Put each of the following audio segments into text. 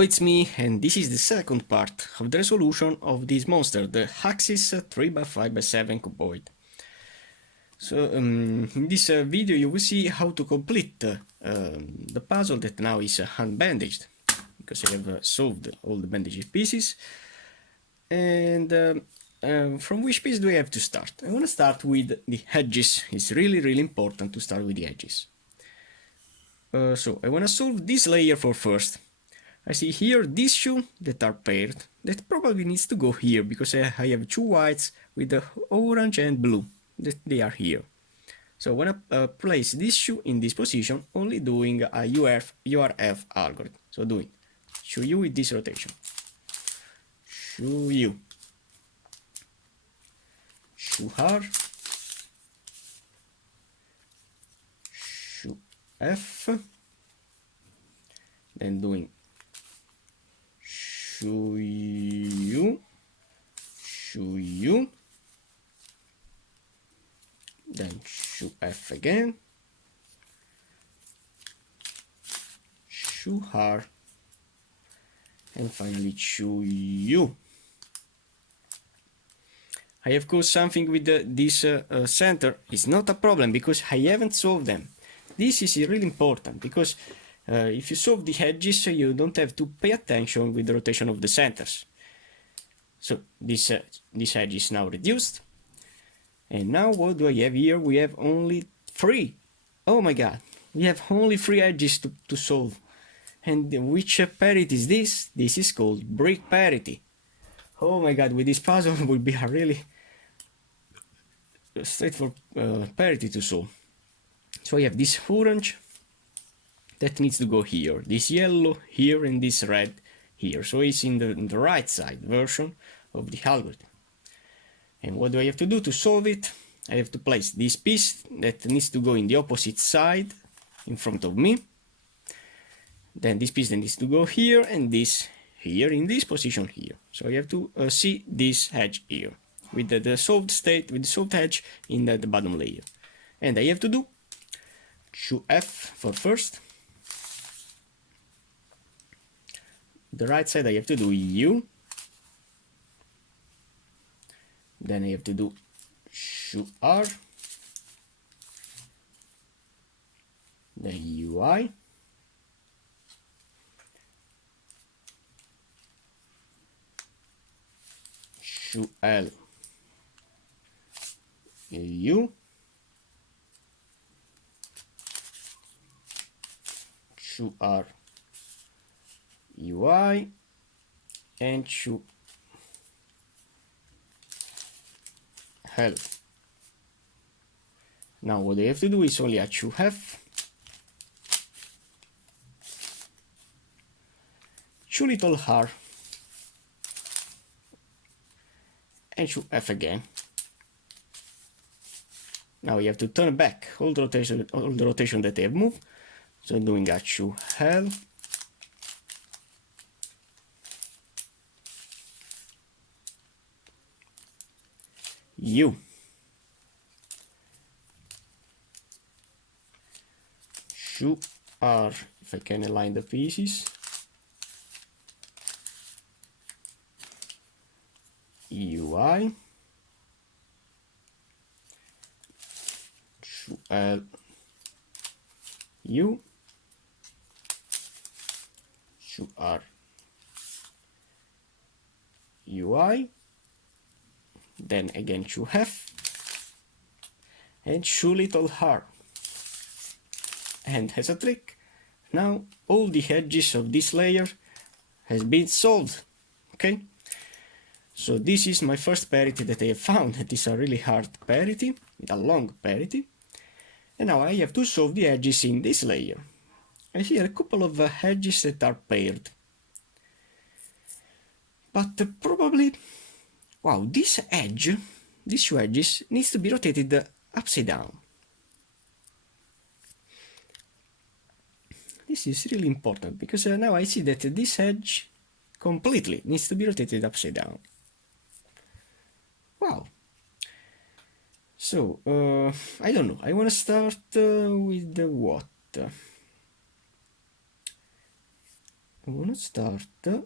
It's me, and this is the second part of the resolution of this monster, the Axis 3x5x7 cuboid. So in this video you will see how to complete the puzzle that now is unbandaged, because I have solved all the bandaged pieces. And from which piece do I have to start? I want to start with the edges. It's really important to start with the edges. So I want to solve this layer for first. I see here these two that are paired, that probably needs to go here, because I have two whites with the orange and blue, that they are here. So I want to place these two in this position, only doing a URF algorithm. So doing show U with this rotation, show U, show R, show F, then doing show U, then show F again, show R, and finally show U. I have caused something with this center. It's not a problem because I haven't solved them. This is really important because if you solve the edges, you don't have to pay attention with the rotation of the centers. So this edge is now reduced. And now what do I have here? We have only 3. Oh my god, we have only 3 edges to solve. And which parity is this? This is called brick parity. Oh my god, with this puzzle will be a really straightforward parity to solve. So I have this orange that needs to go here, this yellow here, and this red here. So it's in the right side version of the algorithm. And what do I have to do to solve it? I have to place this piece that needs to go in the opposite side in front of me. Then this piece that needs to go here, and this here in this position here. So I have to see this edge here with the solved state, with the solved edge in the bottom layer. And I have to do show F for first. The right side I have to do U. Then I have to do show R. Then UI. Show L. U. Show R. UI. And show L. Now what I have to do is only a show F, show little R, and show F again. Now you have to turn back all the rotation that I have moved. So I'm doing a show L, U, show R, if I can align the pieces, UI, show L, U, show R, UI, then again show F, and show little R. And as a trick, now all the edges of this layer has been solved. Okay, so this is my first parity that I have found. It is a really hard parity, with a long parity. And now I have to solve the edges in this layer. I see a couple of edges that are paired. But probably, wow, this edge, these two edges, needs to be rotated upside down. This is really important, because now I see that this edge completely needs to be rotated upside down. Wow. So, I don't know, I want to start with what? I want to start. I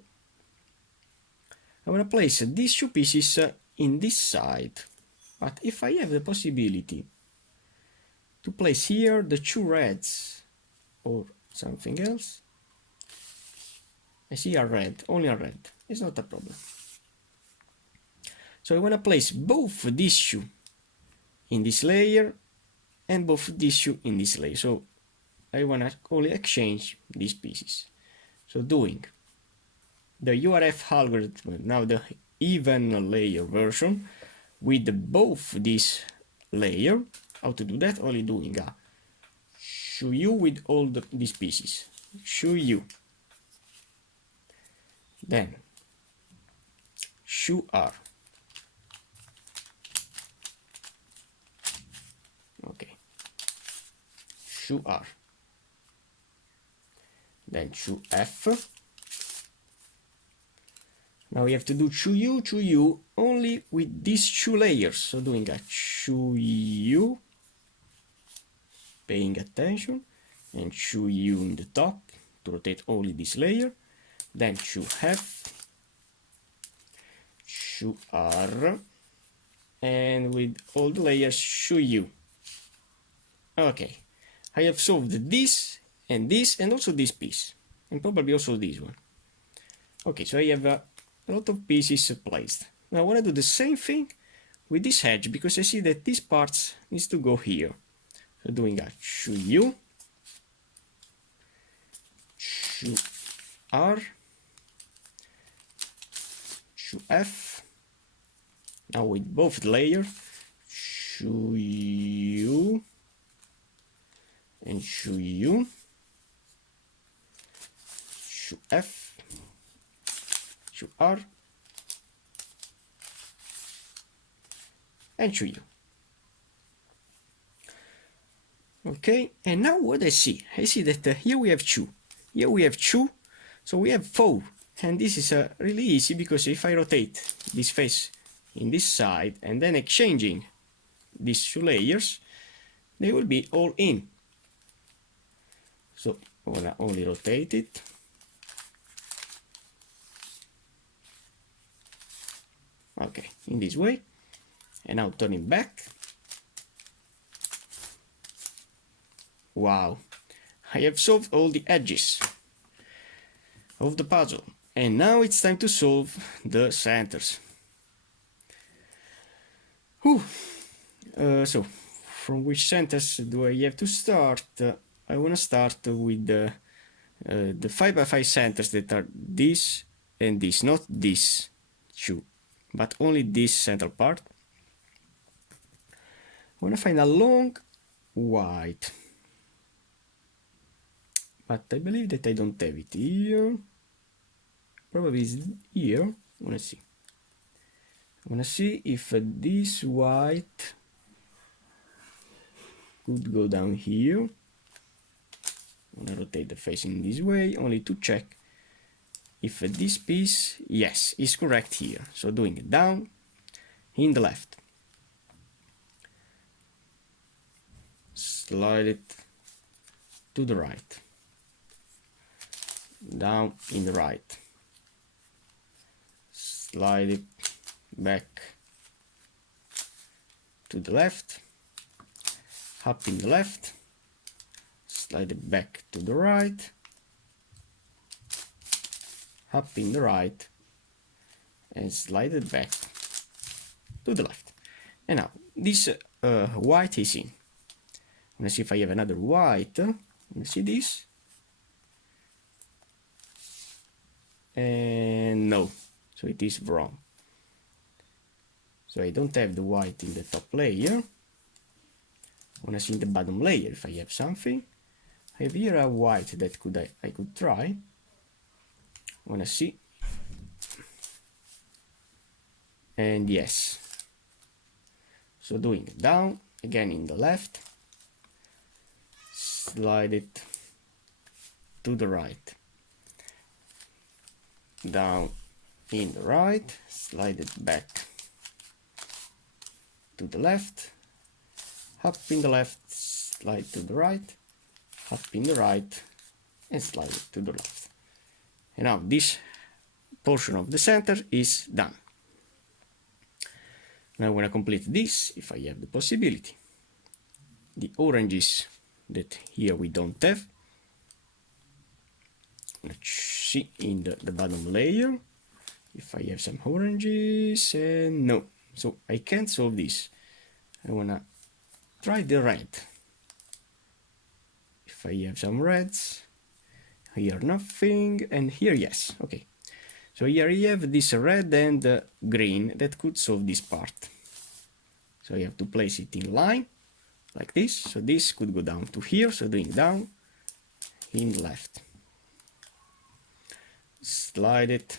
want to place these two pieces in this side. But if I have the possibility to place here the two reds or something else, I see a red, only a red. It's not a problem. So I want to place both these two in this layer and both these two in this layer. So I want to only exchange these pieces. So doing the URF algorithm, now the even layer version, with both this layer. How to do that? Only doing a show you with all these pieces. Show you. Then show R. Okay. Show R. Then show F. Now we have to do show you only with these two layers. So doing a show you, paying attention, and show you in the top to rotate only this layer. Then show F, show R, and with all the layers show you. Okay, I have solved this and also this piece, and probably also this one. Okay, so I have a lot of pieces placed. Now I want to do the same thing with this edge, because I see that this part needs to go here. So doing a show U, show R, show F. Now with both layers, show U and show U, show F, show R, and show U. Okay, and now what I see that here we have two, here we have two, so we have four, and this is really easy, because if I rotate this face in this side and then exchanging these two layers, they will be all in. So I wanna only rotate it. Okay, in this way, and now turning back. Wow, I have solved all the edges of the puzzle, and now it's time to solve the centers. So from which centers do I have to start? I want to start with the 5x5 centers that are this and this, not this two, but only this central part. I want to find a long white, but I believe that I don't have it here. Probably it's here. I want to see. I want to see if this white could go down here. I want to rotate the face in this way, only to check if this piece, yes, is correct here. So doing it down, in the left. Slide it to the right. Down in the right. Slide it back to the left. Up in the left. Slide it back to the right. Up in the right. And slide it back to the left. And now this white is in. Let's see if I have another white. Let's see this. And no, so it is wrong. So I don't have the white in the top layer. I want to see in the bottom layer if I have something. I have here a white that I could try. I want to see. And yes. So doing it down, again in the left. Slide it to the right. Down in the right, slide it back to the left, up in the left, slide to the right, up in the right, and slide it to the left. And now this portion of the center is done. Now I want to complete this, if I have the possibility. The oranges that here we don't have. Let's see in the bottom layer if I have some oranges, and no. So I can't solve this. I want to try the red. If I have some reds, here nothing, and here yes, okay. So here I have this red and green that could solve this part. So I have to place it in line, like this. So this could go down to here, so doing down, in left. Slide it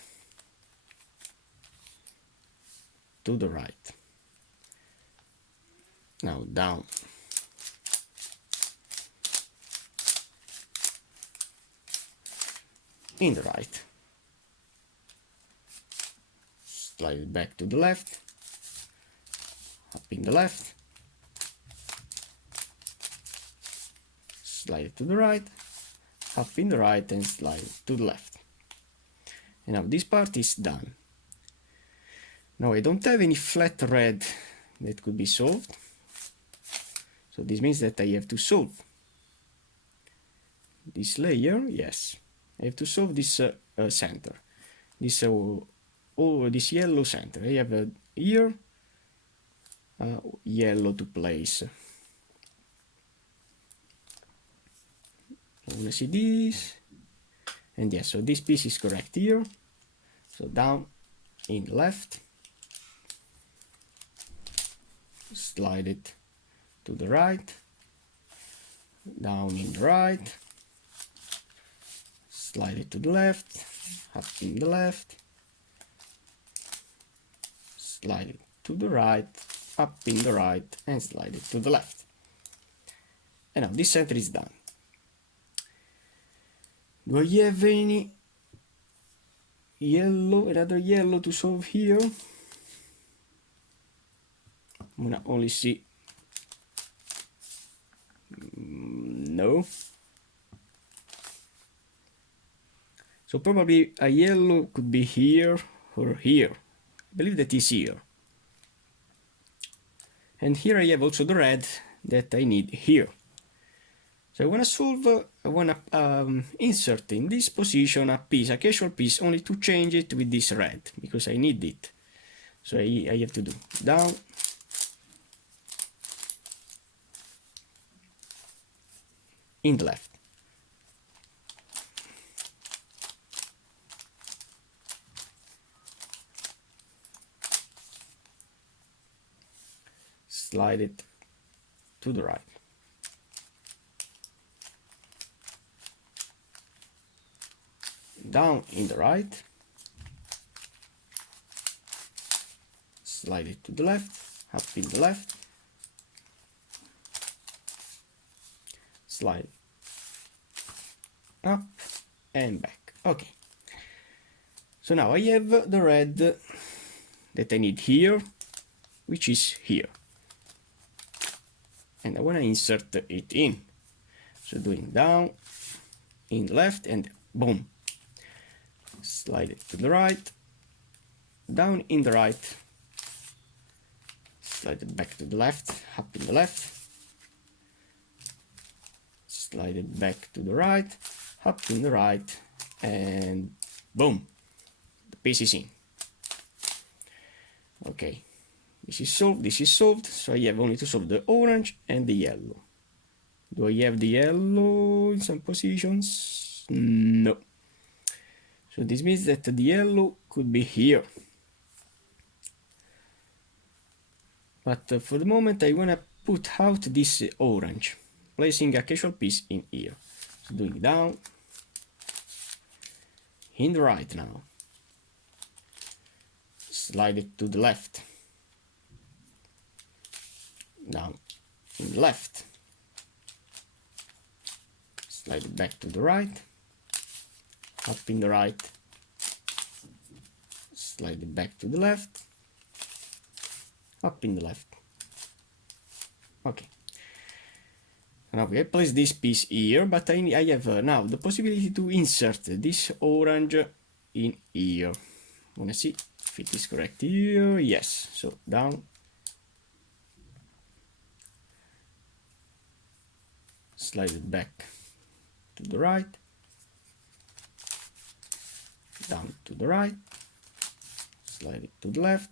to the right. Now down. In the right. Slide it back to the left, up in the left, slide it to the right, up in the right, and slide it to the left. And now this part is done. Now I don't have any flat red that could be solved, so this means that I have to solve this layer. Yes, I have to solve this center, this this yellow center. I have here yellow to place. I want to see this, and yes, so this piece is correct here. So down in left, slide it to the right, down in the right, slide it to the left, up in the left, slide it to the right, up in the right, and slide it to the left. And now this center is done. Do I have any yellow, another yellow to solve here? I'm gonna only see. No. So probably a yellow could be here or here. I believe that is here. And here I have also the red that I need here. So I want to solve, I want to insert in this position a piece, a casual piece, only to change it with this red, because I need it. So I have to do down, in the left. Slide it to the right. Down in the right. Slide it to the left, up in the left. Slide up and back. Okay. So now I have the red that I need here, which is here. And I want to insert it in. So doing down, in left, and boom. Slide it to the right, down in the right, slide it back to the left, up in the left, slide it back to the right, up in the right, and boom, the piece is in. Okay, this is solved, so I have only to solve the orange and the yellow. Do I have the yellow in some positions? No. So this means that the yellow could be here. But for the moment I want to put out this orange, placing a casual piece in here. So doing down, in the right now. Slide it to the left. Down in the left. Slide it back to the right. Up in the right, slide it back to the left, up in the left. Okay. Now I place this piece here, but I have now the possibility to insert this orange in here. Wanna see if it is correct here? Yes. So down, slide it back to the right, down to the right, slide it to the left,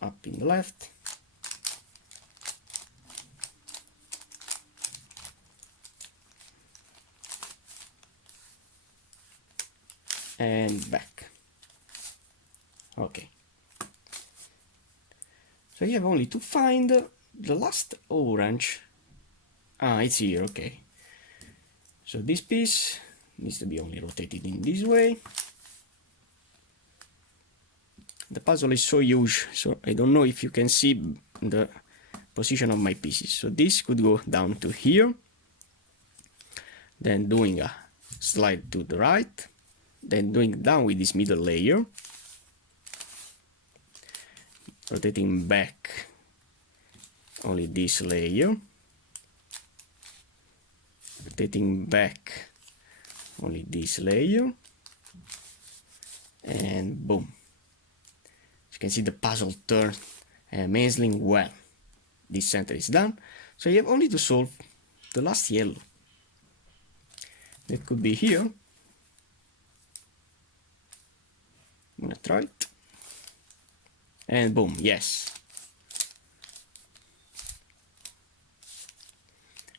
up in the left, and back. Okay. So you have only to find the last orange. Ah, it's here, okay. So this piece needs to be only rotated in this way. The puzzle is so huge, so I don't know if you can see the position of my pieces. So this could go down to here, then doing a slide to the right, then doing down with this middle layer, rotating back only this layer, rotating back only this layer, and boom. As you can see, the puzzle turned amazingly well. This center is done, so you have only to solve the last yellow. That could be here. I'm gonna try it. And boom, yes.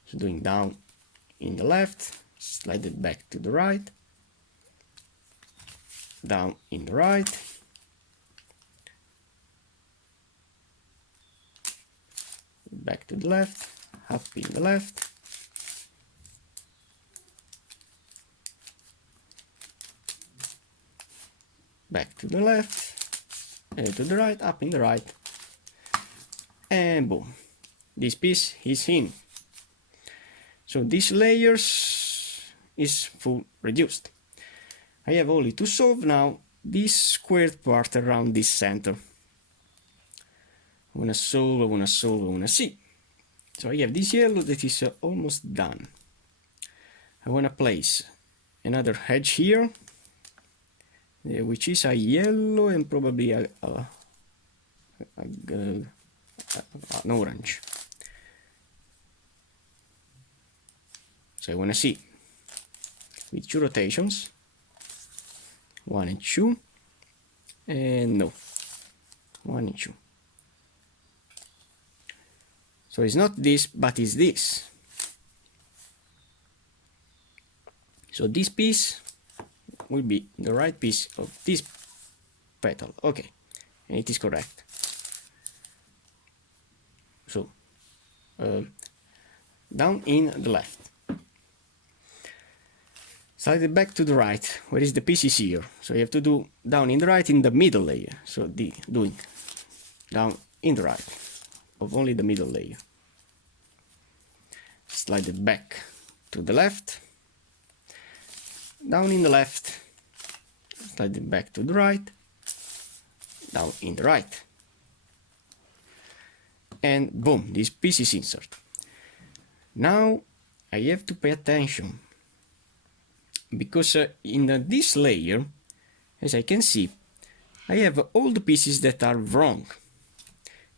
So doing down in the left, slide it back to the right, down in the right, back to the left, up in the left, back to the left, and to the right, up in the right, and boom, this piece is in. So these layers is full reduced. I have only to solve now this squared part around this center. I wanna see. So I have this yellow that is almost done. I wanna place another edge here, which is a yellow and probably an orange. So I wanna see with 2 rotations, 1 and 2, and no, 1 and 2. So it's not this, but it's this. So this piece will be the right piece of this petal. Okay, and it is correct. So down in the left. Slide it back to the right, where is the piece is here. So you have to do down in the right in the middle layer. So doing down in the right of only the middle layer. Slide it back to the left, down in the left, slide it back to the right, down in the right, and boom, this piece is inserted. Now I have to pay attention, because in this layer, as I can see, I have all the pieces that are wrong.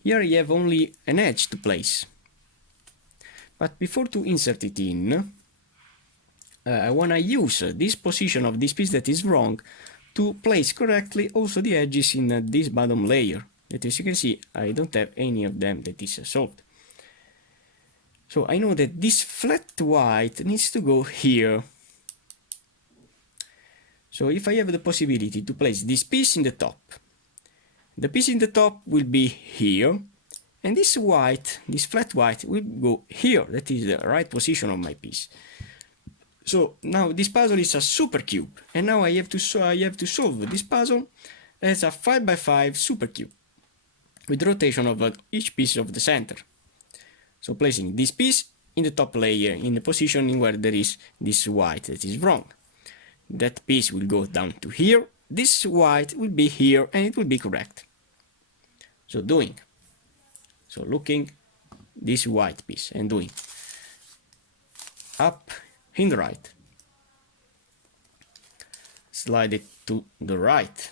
Here I have only an edge to place. But before to insert it in, I want to use this position of this piece that is wrong to place correctly also the edges in this bottom layer. That, as you can see, I don't have any of them that is solved. So I know that this flat white needs to go here. So if I have the possibility to place this piece in the top, the piece in the top will be here, and this white, this flat white, will go here. That is the right position of my piece. So now this puzzle is a supercube, and now I have to solve this puzzle as a 5x5 supercube with rotation of each piece of the center. So placing this piece in the top layer in the position where there is this white that is wrong. That piece will go down to here, this white will be here, and it will be correct. So looking this white piece and doing up in the right, slide it to the right.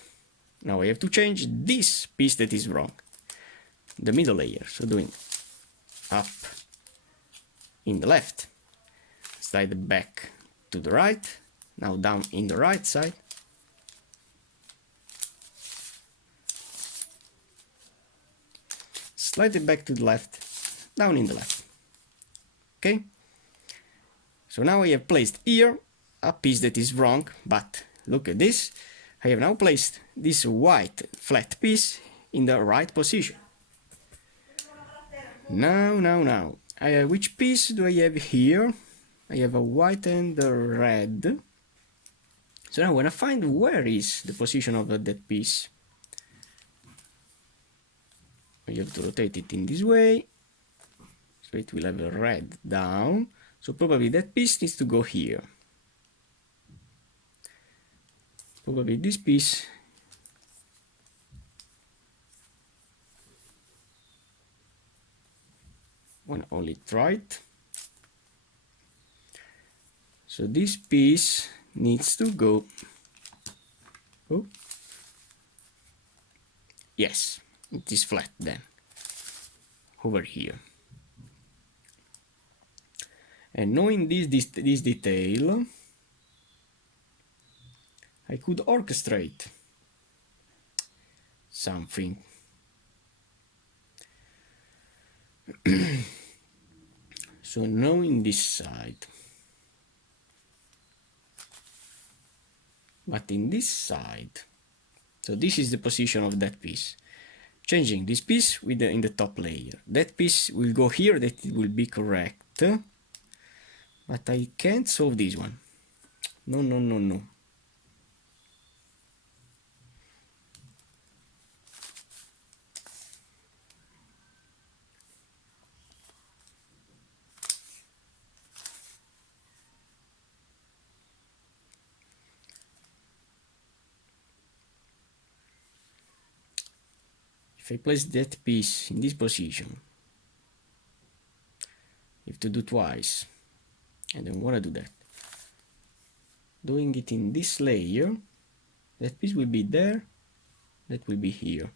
Now I have to change this piece that is wrong, the middle layer, so doing up in the left, slide back to the right, now down in the right side, slide it back to the left, down in the left. Okay? So now I have placed here a piece that is wrong, but look at this. I have now placed this white flat piece in the right position. Now. Which piece do I have here? I have a white and a red. So now I want to find where is the position of that piece. You have to rotate it in this way, so it will have a red down. So probably that piece needs to go here. Probably this piece want to only try it. So this piece needs to go. Oh, yes, it is flat then. Over here. And knowing this detail, I could orchestrate something. So knowing this side, but in this side, so this is the position of that piece. Changing this piece with in the top layer. That piece will go here, that it will be correct. But I can't solve this one. No. If I place that piece in this position, I have to do twice. I don't want to do that. Doing it in this layer, that piece will be there, that will be here.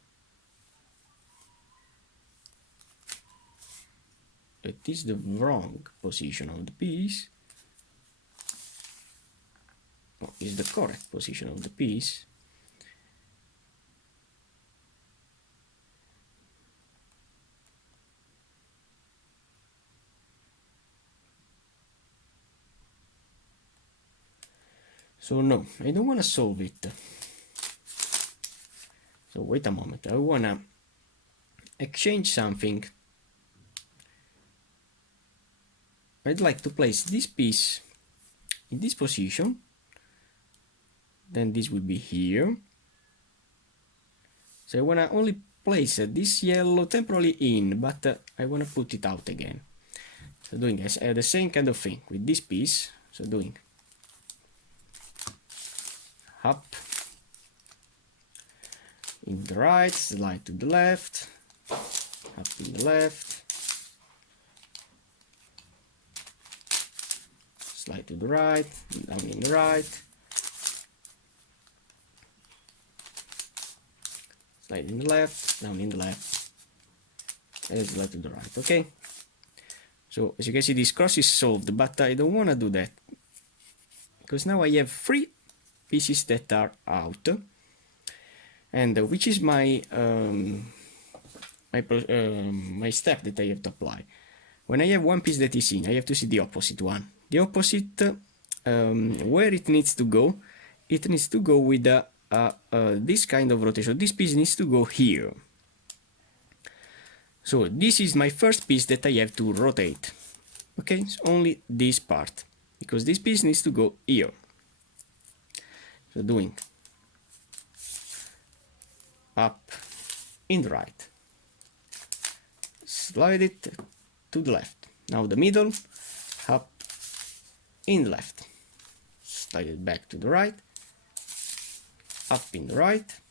That is the wrong position of the piece. No, is the correct position of the piece. So no, I don't want to solve it. So wait a moment, I want to exchange something. I'd like to place this piece in this position. Then this will be here. So I want to only place this yellow temporarily in, but I want to put it out again. So doing the same kind of thing with this piece. So doing up in the right, slide to the left, up in the left, slide to the right, down in the right, slide in the left, down in the left, and slide to the right. Okay, so as you can see, this cross is solved, but I don't want to do that because now I have 3 pieces that are out, and which is my my step that I have to apply. When I have one piece that is in, I have to see the opposite one. The opposite, where it needs to go with this kind of rotation. This piece needs to go here. So this is my first piece that I have to rotate. Okay, it's only this part, because this piece needs to go here. So doing up in the right, slide it to the left. Now the middle, up in the left, slide it back to the right, up in the right,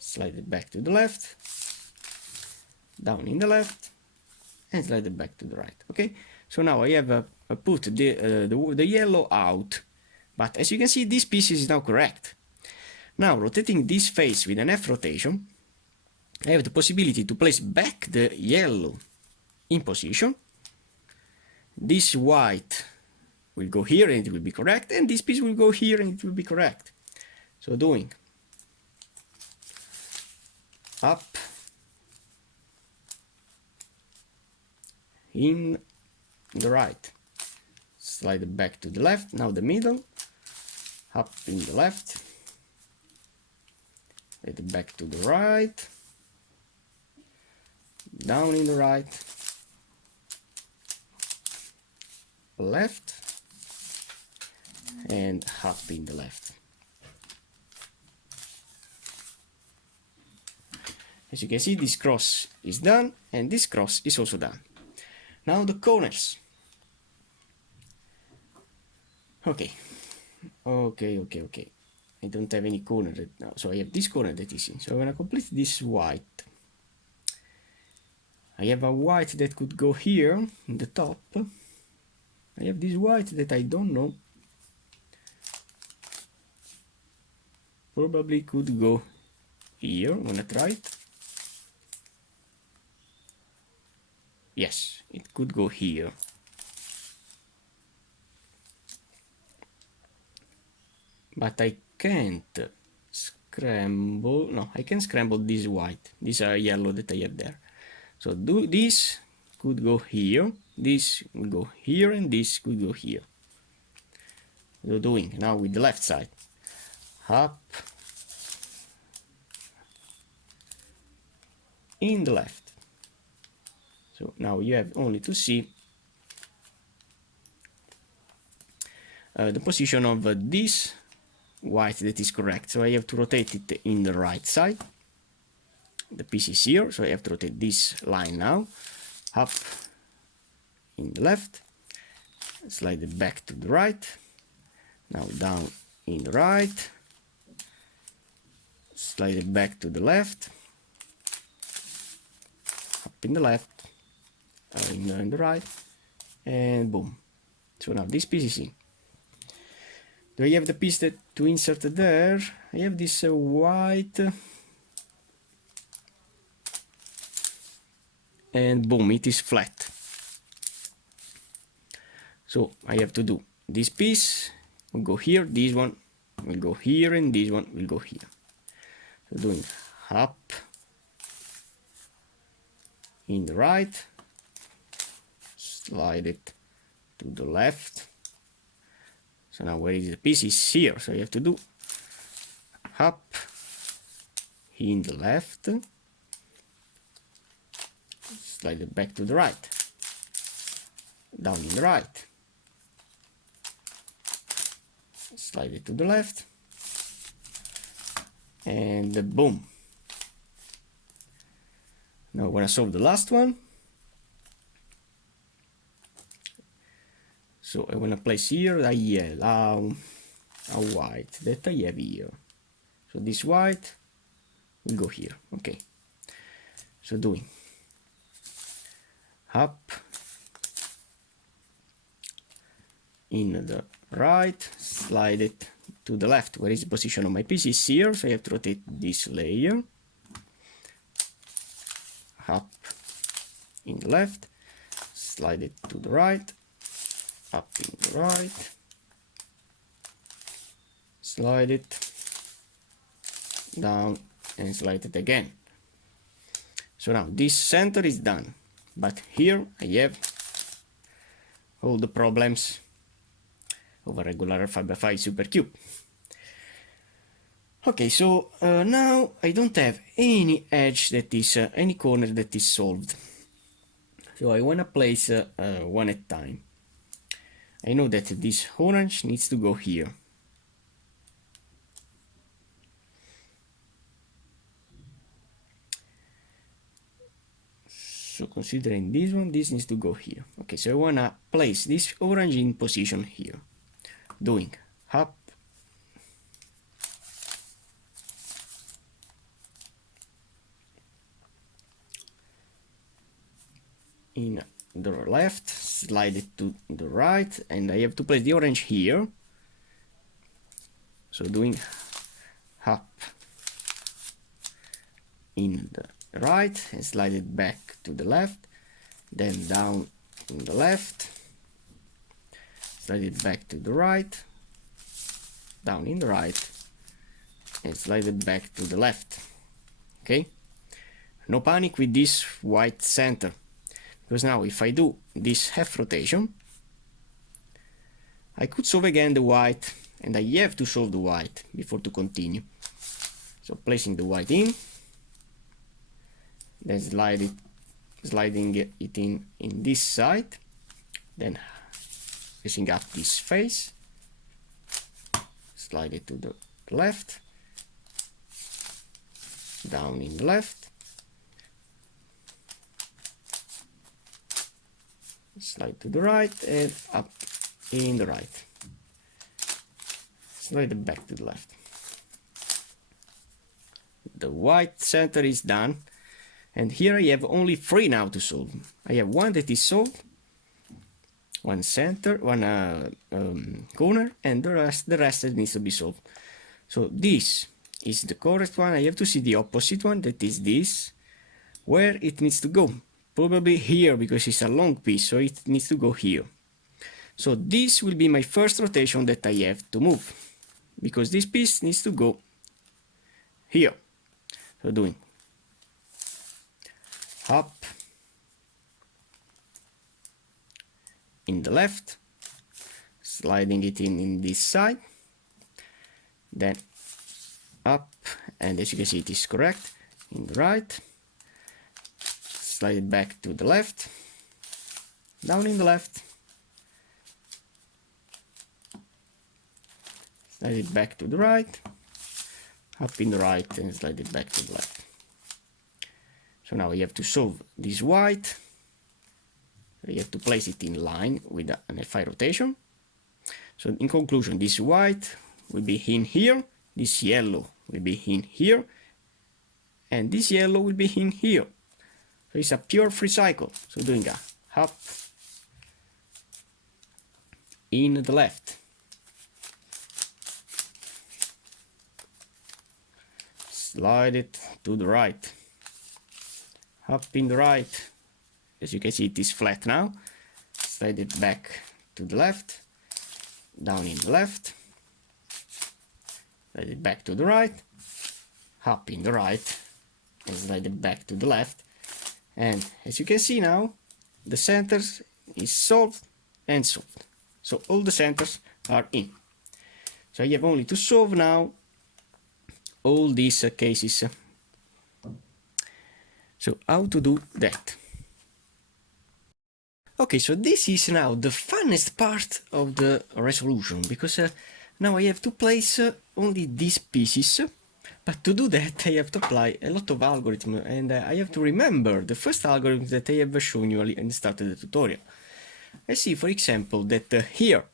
slide it back to the left, down in the left, and slide it back to the right. Okay, so now I have put the yellow out, but as you can see, this piece is now correct. Now, rotating this face with an F rotation, I have the possibility to place back the yellow in position. This white will go here and it will be correct, and this piece will go here and it will be correct. So doing up, in the right, slide it back to the left, now the middle, up in the left, slide it back to the right, down in the right, left, and up in the left. As you can see, this cross is done and this cross is also done. Now the corners. Okay. I don't have any corner now, so I have this corner that is in. So I'm gonna complete this white. I have a white that could go here in the top. I have this white that I don't know. Probably could go here. I'm gonna try it. Yes, it could go here. But I can't scramble. No, I can scramble this white, this yellow that I have there. So this could go here, this will go here, and this could go here. So doing now with the left side, up, in the left. So now you have only to see the position of this white that is correct. So I have to rotate it in the right side. The piece is here, so I have to rotate this line now, up in the left, slide it back to the right, now down in the right, slide it back to the left, up in the left, in the right, and boom. So now this piece is in. Do I have the piece to insert there? I have this white, and boom, it is flat. So I have to do this piece will go here, this one will go here, and this one will go here. So doing up in the right, slide it to the left. So now where is the piece is here, so you have to do up in the left, slide it back to the right, down in the right, slide it to the left, and boom. Now we're gonna solve the last one. So I want to place here a yellow, a white that I have here. So this white will go here. Okay. So doing up in the right, slide it to the left. Where is the position of my piece? Is here, so I have to rotate this layer. Up in the left, slide it to the right, up in the right, slide it down and slide it again. So now this center is done, but here I have all the problems of a regular 5x5 Supercube. Okay, so now I don't have any edge that is, any corner that is solved. So I want to place one at a time. I know that this orange needs to go here. So considering this one, this needs to go here. Okay, so I want to place this orange in position here. Doing up in the left, slide it to the right, and I have to place the orange here. So doing up in the right and slide it back to the left, then down in the left, slide it back to the right, down in the right, and slide it back to the left. Okay, no panic with this white center, because now if I do this half rotation, I could solve again the white, and I have to solve the white before to continue. So placing the white in, then sliding it in this side, then placing up this face, slide it to the left, down in the left, slide to the right, and up in the right, slide it back to the left. The white center is done, and here I have only 3 now to solve. I have one that is solved, one center, one corner, and the rest that needs to be solved. So this is the correct one. I have to see the opposite one, that is this, where it needs to go. Probably here, because it's a long piece, so it needs to go here. So this will be my first rotation that I have to move, because this piece needs to go here. So doing up in the left, sliding it in this side, then up, and as you can see it is correct, in the right, slide it back to the left, down in the left, slide it back to the right, up in the right, and slide it back to the left. So now we have to solve this white. You have to place it in line with an F5 rotation. So in conclusion, this white will be in here, this yellow will be in here, and this yellow will be in here. So it's a pure free cycle. So doing a up in the left, slide it to the right, up in the right. As you can see, it is flat now. Slide it back to the left, down in the left, slide it back to the right, up in the right, and slide it back to the left. And as you can see now, the centers is solved and solved. So all the centers are in. So I have only to solve now all these cases. So how to do that? Okay, so this is now the funnest part of the resolution, because now I have to place only these pieces, but to do that I have to apply a lot of algorithm, and I have to remember the first algorithm that I have shown you in the start of the tutorial. I see, for example, that here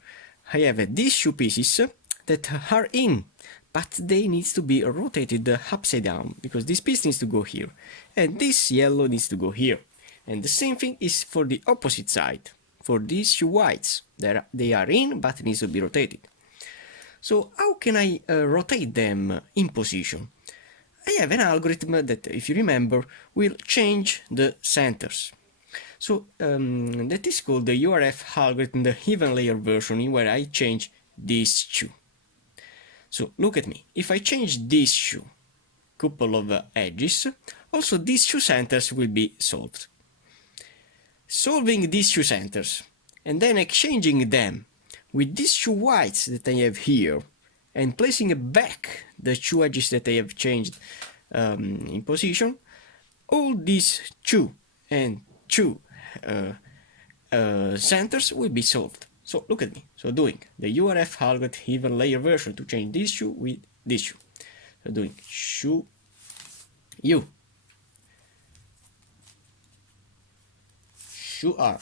I have these 2 pieces that are in, but they need to be rotated upside down, because this piece needs to go here, and this yellow needs to go here. And the same thing is for the opposite side, for these 2 whites. They are in, but needs to be rotated. So how can I rotate them in position? I have an algorithm that, if you remember, will change the centers. So that is called the URF algorithm, the even layer version, where I change these 2. So look at me, if I change these 2 couple of edges, also these 2 centers will be solved. Solving these 2 centers and then exchanging them with these 2 whites that I have here, and placing back the 2 edges that I have changed in position, all these 2 and 2 centers will be solved. So look at me, so doing the URF algorithm even layer version to change these 2 with these 2. So doing U, R,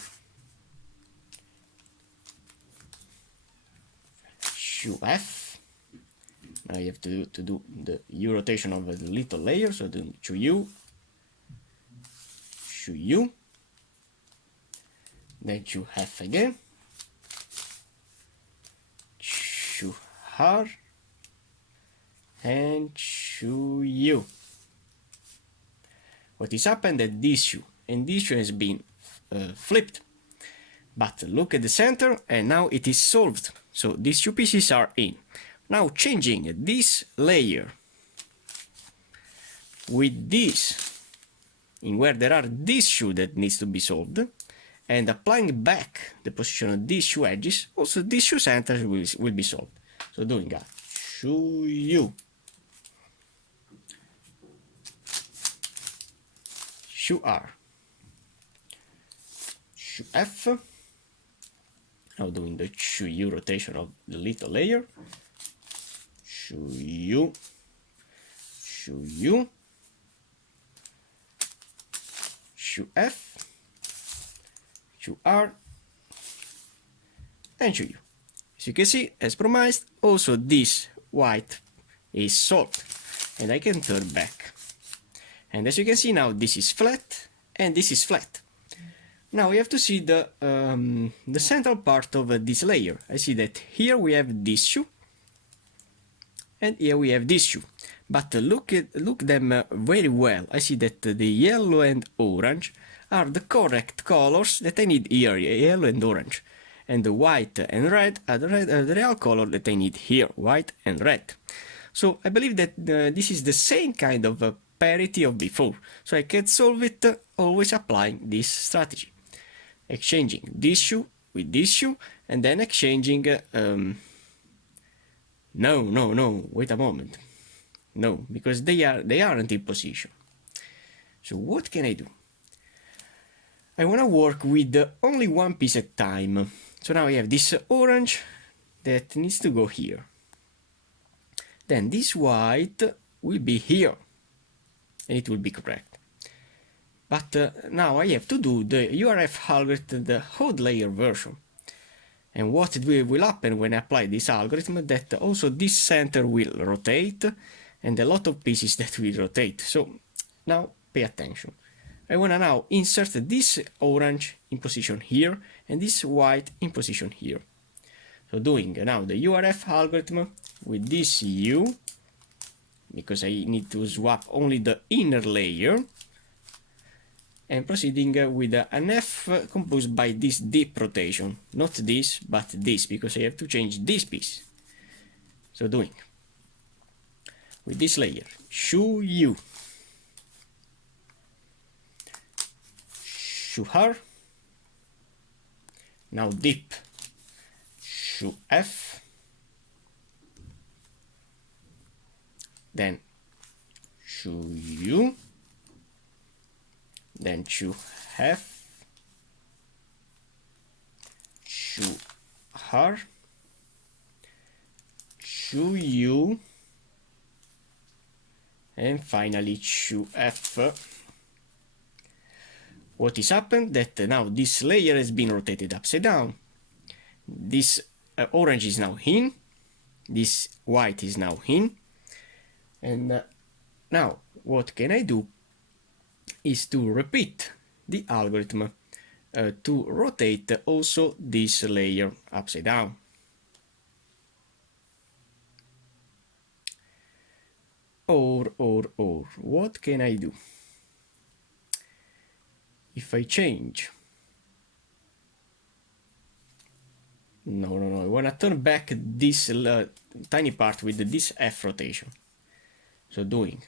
F. Now you have to do the U rotation of the little layer, so do U, then shoe F again, shoe R, and shoe U. What is happened that this shoe and this shoe has been flipped, but look at the center and now it is solved, so these two pieces are in. Now changing this layer with this, in where there are this shoe that needs to be solved, and applying back the position of these shoe edges, also this shoe center will be solved. So doing a shoe U, shoe R, shoe F, now doing the shoe U rotation of the little layer, shoe U, shoe U, shoe F, shoe R, and shoe U. As you can see, as promised, also this white is solved, and I can turn back. And as you can see now, this is flat, and this is flat. Now we have to see the central part of this layer. I see that here we have this shoe, and here we have this shoe. But look them very well. I see that the yellow and orange are the correct colors that I need here, yellow and orange. And the white and red are the real color that I need here, white and red. So I believe that this is the same kind of parity of before. So I can solve it always applying this strategy. Exchanging this shoe with this shoe, and then exchanging... No, wait a moment. No, because they aren't in position. So what can I do? I want to work with only one piece at a time. So now I have this orange that needs to go here. Then this white will be here, and it will be correct. But now I have to do the URF algorithm, the odd layer version. And what will happen when I apply this algorithm, that also this center will rotate, and a lot of pieces that will rotate. So now pay attention. I want to now insert this orange in position here, and this white in position here. So doing now the URF algorithm with this U, because I need to swap only the inner layer, and proceeding with an F composed by this deep rotation, not this, but this, because I have to change this piece. So doing with this layer, shoe U, shoe R, now deep, shoe F, then shoe U, then shoe F, shoe R, shoe U, and finally shoe F. What is happened? That now this layer has been rotated upside down. This orange is now in, this white is now in, and now what can I do is to repeat the algorithm to rotate also this layer upside down. Or, what can I do? If I change... No, I want to turn back this tiny part with this F rotation. So doing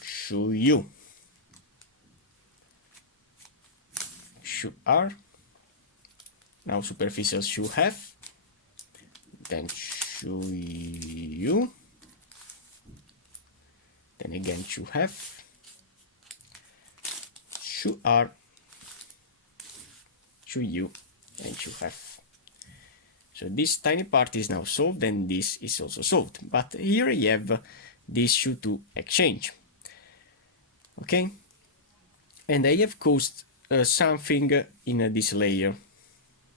shoe U, shoe R, now superficial shoe F, then shoe U, then again shoe F, shoe R, shoe U, and shoe F. So this tiny part is now solved, and this is also solved. But here you have this shoe to exchange. Okay, and I have caused something in this layer.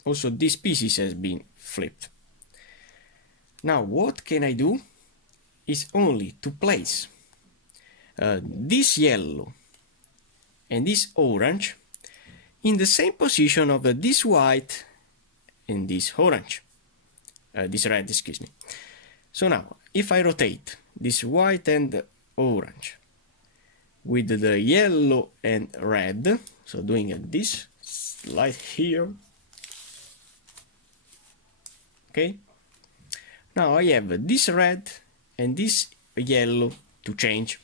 Also, this pieces has been flipped. Now, what can I do is only to place this yellow and this orange in the same position of this white and this orange, this red, excuse me. So now, if I rotate this white and orange with the yellow and red, so doing this slide here, okay, now I have this red and this yellow to change.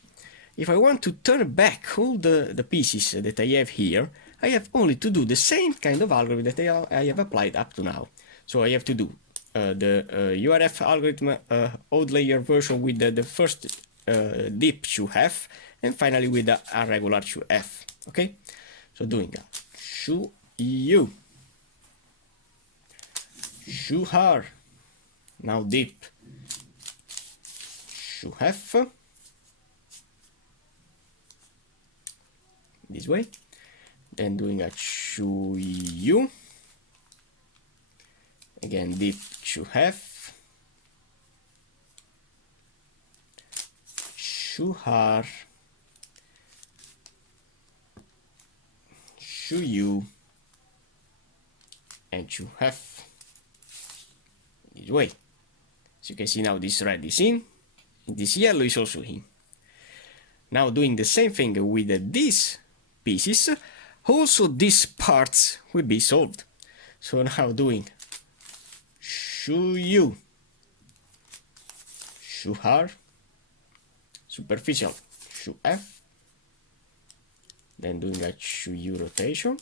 If I want to turn back all the pieces that I have here, I have only to do the same kind of algorithm that I have applied up to now. So I have to do the URF algorithm odd layer version with the first dip to F, and finally with the regular to F. Okay, so doing a to U, to R, now dip, to F, this way, then doing a to U, again dip to F, to R, to U, and to F, this way. So you can see now this red is in, this yellow is also in. Now doing the same thing with these pieces, also these parts will be solved. So now doing to U, to R, superficial to F, then doing a to U rotation,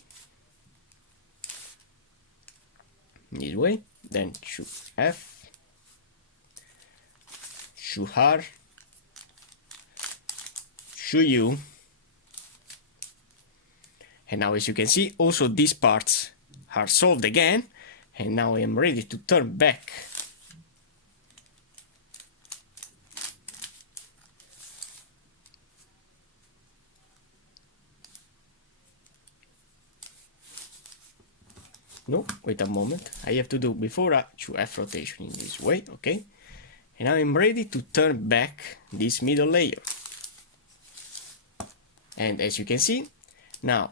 this way, then to F, to R, to U, and now as you can see also these parts are solved again, and now I am ready to turn back no, wait a moment, I have to do before a to F rotation in this way, okay, and now I'm ready to turn back this middle layer, and as you can see now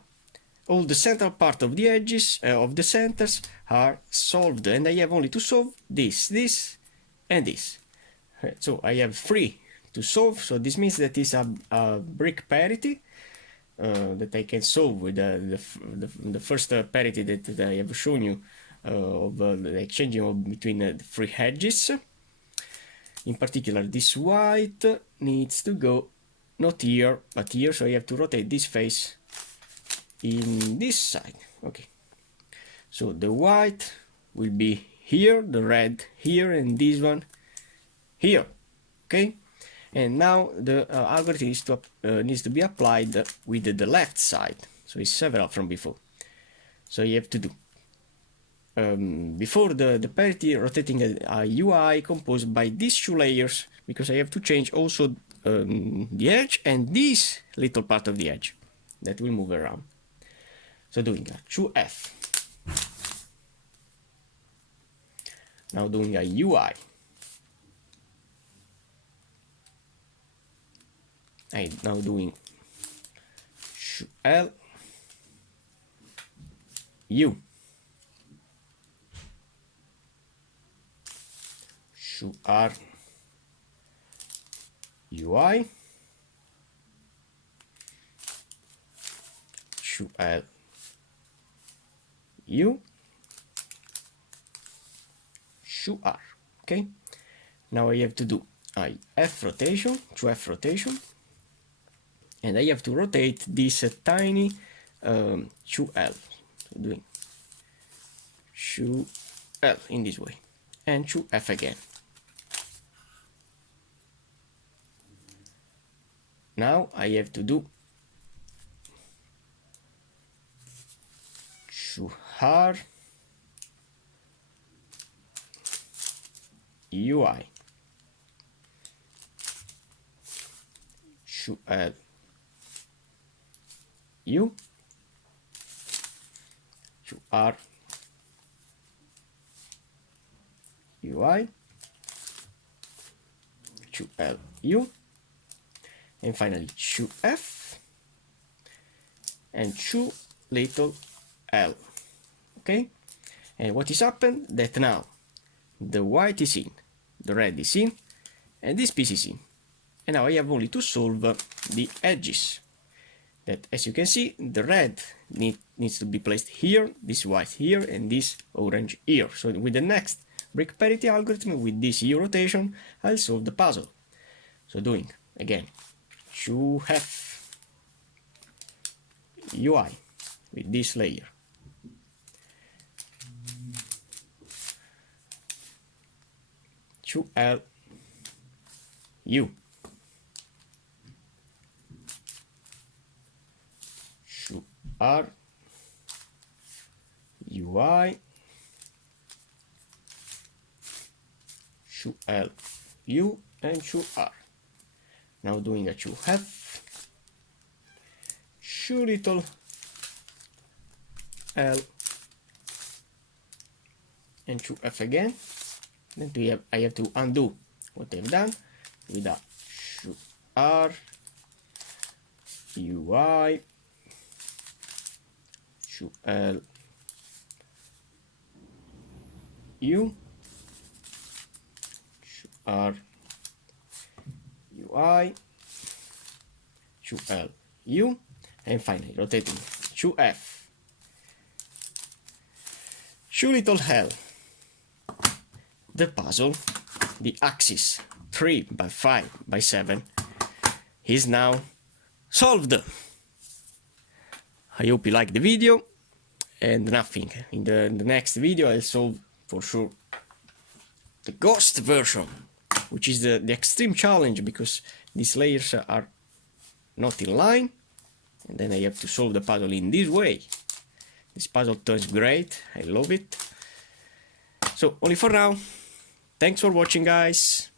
all the central part of the edges of the centers are solved, and I have only to solve this, and this. So I have 3 to solve, so this means that is a brick parity that I can solve with the first parity that I have shown you of the exchanging between the 3 edges. In particular, this white needs to go not here, but here, so I have to rotate this face in this side. Okay, so the white will be here, the red here, and this one here. Okay, and now the algorithm needs to be applied with the left side, so it's several from before. So you have to do before the parity, rotating a UI composed by these 2 layers, because I have to change also the edge and this little part of the edge that will move around. So doing a to F, now doing a UI, and now doing to L, U, to R, UI, to L, U, to R. Okay, now I have to do a F rotation, to F rotation, and I have to rotate this tiny to L, so doing to L in this way, and to F again. Now I have to do to R, UI, to L, U, to R, UI, to L, U, and finally to F, and to little L. Okay? And what is happened? That now the white is in, the red is in, and this piece is in. And now I have only to solve the edges. That, as you can see, the red needs to be placed here, this white here, and this orange here. So with the next brick parity algorithm, with this U rotation, I'll solve the puzzle. So doing, again, 2F UI with this layer. L U 2R UI 2L U and 2R. Now doing a 2F, 2 little L and 2F again. Then I have to undo what I've done with a 2R UI 2L U 2R UI 2L U, and finally rotating 2F 2 little L. The puzzle, the Axis 3x5x7, is now solved. I hope you liked the video, and nothing. In the next video I'll solve for sure the ghost version, which is the extreme challenge, because these layers are not in line, and then I have to solve the puzzle in this way. This puzzle turns great, I love it. So only for now. Thanks for watching, guys.